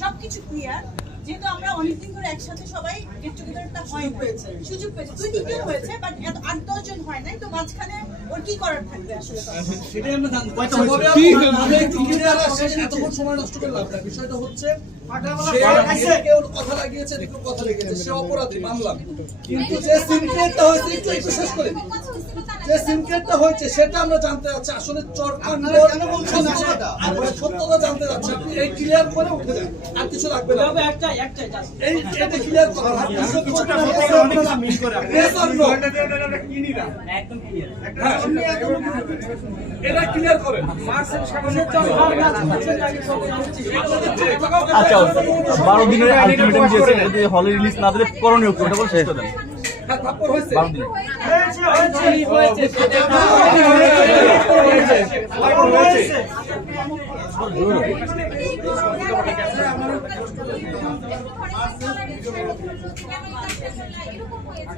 সবকিছু ক্লিয়ার। যেহেতু আমরা অনেকদিন ধরে একসাথে সবাই গেট টুগেদারটা হয় হয়েছে, সুযোগ পেয়েছে, 2-3 জন হয়েছে, বাট এত 8-10 জন হয় নাই। তো মাঝখানে ওর কি করার থাকবে আসলে? সেটাই আমরা জানতে এতক্ষণ সময় নষ্ট করলাম না। বিষয়টা হচ্ছে কেউ কথা লাগিয়েছে, কেউ কথা লেগেছে, সে অপরাধী মানলাম, কিন্তু যে সিনক্রেটটা হয়েছে একটু শেষ করে যে সিনক্রেটটা হয়েছে সেটা আমরা জানতে যাচ্ছি। আসলে চরকাণ্ড সত্যতা জানতে যাচ্ছি। আপনি এই ক্লিয়ার করে উঠে যান, আর কিছু লাগবে না। এই এটা ক্লিয়ার করা এটা ক্লিয়ার করেন। আচ্ছা 12 দিনের আলটিমেটাম দিয়েছেন, যদি হলে রিলিজ না দিলে করণীয় কি ওটা বলে শেষ করে দেন। 12 দিন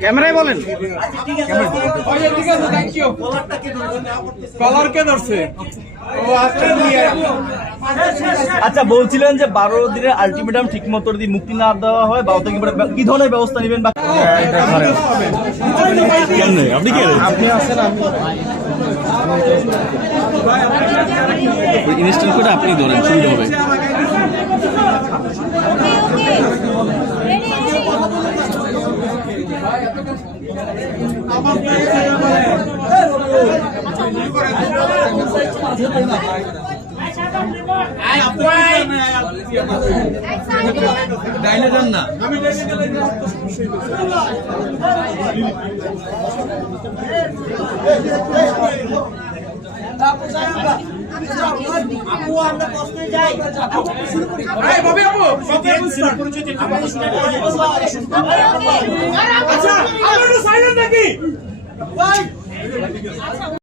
ক্যামেরায় বলেন। আচ্ছা বলছিলেন যে 12 দিনের আলটিমেটাম ঠিক মতো যদি মুক্তি না দেওয়া হয় বা কি ধরনের ব্যবস্থা নেবেন বা আপনি কি আছেন? ইনস্টল করে আপনি ধরেন, সুবিধা হবে। ডাইলে যান না, আপু আমরা প্রশ্নে যাই। আচ্ছা আমরা সাইলেন্ট নাকি?